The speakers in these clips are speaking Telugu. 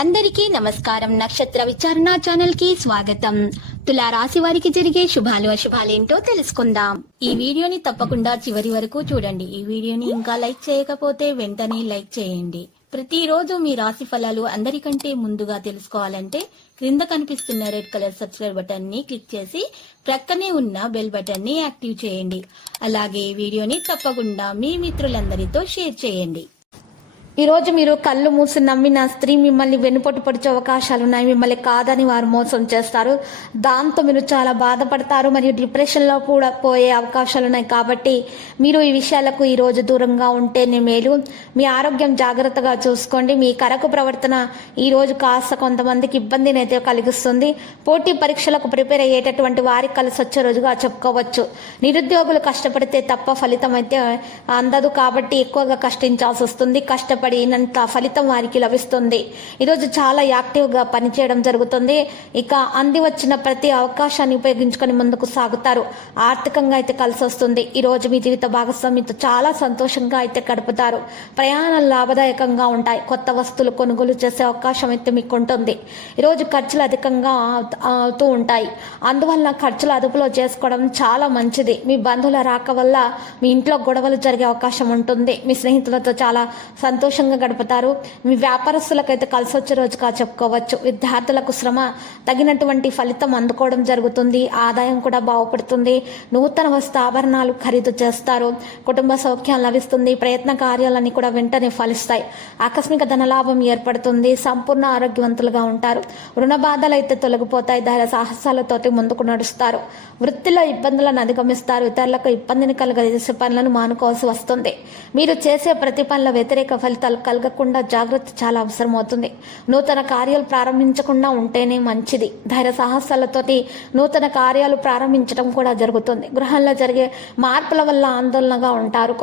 అందరికీ నమస్కారం. నక్షత్ర విచారణ ఛానల్ కి స్వాగతం. తులా రాశి వారికి జరిగే శుభాలు అశుభాలేంటో తెలుసుకుందాం. ఈ వీడియోని తప్పకుండా చివరి వరకు చూడండి. ఈ వీడియోని ఇంకా లైక్ చేయకపోతే వెంటనే లైక్ చేయండి. ప్రతిరోజు మీ రాశి ఫలాలు అందరికంటే ముందుగా తెలుసుకోవాలంటే క్రింద కనిపిస్తున్న రెడ్ కలర్ సబ్స్క్రైబ్ బటన్ ని క్లిక్ చేసి ప్రక్కనే ఉన్న బెల్ బటన్ ని యాక్టివ్ చేయండి. అలాగే ఈ వీడియోని తప్పకుండా మీ మిత్రులందరితో షేర్ చేయండి. ఈ రోజు మీరు కళ్ళు మూసి నమ్మిన స్త్రీ మిమ్మల్ని వెనుపొట్టు పొడిచే అవకాశాలు ఉన్నాయి. మిమ్మల్ని కాదని వారు మోసం చేస్తారు. దాంతో మీరు చాలా బాధపడతారు మరియు డిప్రెషన్ లో కూడా పోయే అవకాశాలు ఉన్నాయి. కాబట్టి మీరు ఈ విషయాలకు ఈ రోజు దూరంగా ఉంటేనే మేలు. మీ ఆరోగ్యం జాగ్రత్తగా చూసుకోండి. మీ కరకు ప్రవర్తన ఈ రోజు కాస్త కొంతమందికి ఇబ్బందిని అయితే కలిగిస్తుంది. పోటీ పరీక్షలకు ప్రిపేర్ అయ్యేటటువంటి వారికి కలిసి వచ్చే రోజుగా చెప్పుకోవచ్చు. నిరుద్యోగులు కష్టపడితే తప్ప ఫలితం అయితే అందదు. కాబట్టి ఎక్కువగా కష్టించాల్సి వస్తుంది. కష్టపడినంత ఫలితం వారికి లభిస్తుంది. ఈరోజు చాలా యాక్టివ్గా పనిచేయడం జరుగుతుంది. ఇక అంది వచ్చిన ప్రతి అవకాశాన్ని ఉపయోగించుకొని ముందుకు సాగుతారు. ఆర్థికంగా అయితే కలిసి వస్తుంది. ఈరోజు మీ జీవిత భాగస్వామితో చాలా సంతోషంగా అయితే గడుపుతారు. ప్రయాణాలు లాభదాయకంగా ఉంటాయి. కొత్త వస్తువులు కొనుగోలు చేసే అవకాశం అయితే మీకు ఉంటుంది. ఈరోజు ఖర్చులు అధికంగా అవుతూ ఉంటాయి. అందువల్ల ఖర్చులు అదుపులో చేసుకోవడం చాలా మంచిది. మీ బంధువుల రాక వల్ల మీ ఇంట్లో గొడవలు జరిగే అవకాశం ఉంటుంది. మీ స్నేహితులతో చాలా సంతోషంగా గడుపుతారు. మీ వ్యాపారస్తులకైతే కలిసి వచ్చే రోజుగా చెప్పుకోవచ్చు. విద్యార్థులకు శ్రమ తగినటువంటి ఫలితం అందుకోవడం జరుగుతుంది. ఆదాయం కూడా బాగుపడుతుంది. నూతన వస్తు ఆభరణాలు ఖరీదు చేస్తారు. కుటుంబ సౌఖ్యం లభిస్తుంది. ప్రయత్న కార్యాలన్నీ కూడా వెంటనే ఫలిస్తాయి. ఆకస్మిక ధనలాభం ఏర్పడుతుంది. సంపూర్ణ ఆరోగ్యవంతులుగా ఉంటారు. రుణ బాధలు అయితే తొలగిపోతాయి. ధైర్య సాహసాలతోటి ముందుకు నడుస్తారు. వృత్తిలో ఇబ్బందులను అధిగమిస్తారు. ఇతరులకు ఇబ్బందిని కలుగజేసే పనులను మానుకోవాల్సి వస్తుంది. మీరు చేసే ప్రతి పనుల వ్యతిరేక ఫలితాలు కలగకుండా జాగ్రత్త చాలా అవసరం అవుతుంది. నూతన కార్యాలు ప్రారంభించకుండా ఉంటేనే మంచిది. ధైర్య సాహసాలతోటి నూతన కార్యాలు ప్రారంభించడం కూడా జరుగుతుంది. గృహంలో జరిగే మార్పుల వల్ల ఆందోళనగా ఉంటారు.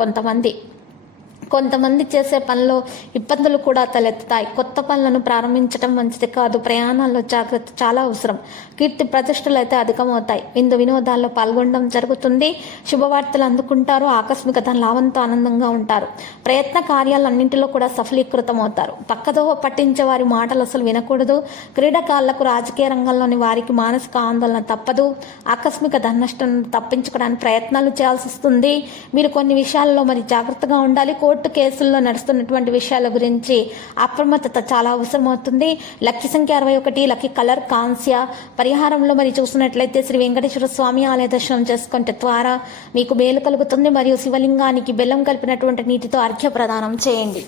కొంతమంది చేసే పనిలో ఇబ్బందులు కూడా తలెత్తుతాయి. కొత్త పనులను ప్రారంభించడం మంచిది కాదు. ప్రయాణాల్లో జాగ్రత్త చాలా అవసరం. కీర్తి ప్రతిష్టలు అయితే అధికమవుతాయి. వినోదాల్లో పాల్గొనడం జరుగుతుంది. శుభవార్తలు అందుకుంటారు. ఆకస్మిక ధన లాభంతో ఆనందంగా ఉంటారు. ప్రయత్న కార్యాలన్నింటిలో కూడా సఫలీకృతం అవుతారు. పక్కదో పట్టించే వారి మాటలు అసలు వినకూడదు. క్రీడాకారులకు రాజకీయ రంగంలోని వారికి మానసిక ఆందోళన తప్పదు. ఆకస్మిక ధన నష్టం తప్పించుకోవడానికి ప్రయత్నాలు చేయాల్సి వస్తుంది. మీరు కొన్ని విషయాల్లో మరి జాగ్రత్తగా ఉండాలి. కోర్టు కేసుల్లో నడుస్తున్నటువంటి విషయాల గురించి అప్రమత్తత చాలా అవసరమవుతుంది. లక్కీ సంఖ్య 61. లక్కీ కలర్ కాంస్య. పరిహారంలో మరి చూసినట్లయితే శ్రీ వెంకటేశ్వర స్వామి ఆలయ దర్శనం చేసుకుంటే ద్వారా మీకు మేలు కలుగుతుంది. మరియు శివలింగానికి బెల్లం కలిపినటువంటి నీటితో అర్ఘ్య ప్రదానం చేయండి.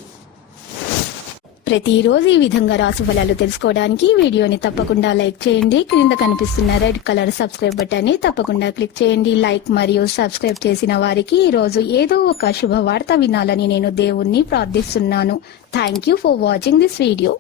ప్రతిరోజు ఈ విధంగా రాశి ఫలాలు తెలుసుకోవడానికి వీడియోని తప్పకుండా లైక్ చేయండి. క్రింద కనిపిస్తున్న రెడ్ కలర్ సబ్స్క్రైబ్ బటన్ ని తప్పకుండా క్లిక్ చేయండి. లైక్ మరియు సబ్స్క్రైబ్ చేసిన వారికి ఈ రోజు ఏదో ఒక శుభవార్త వినాలని నేను దేవుణ్ణి ప్రార్థిస్తున్నాను. Thank you for watching this video.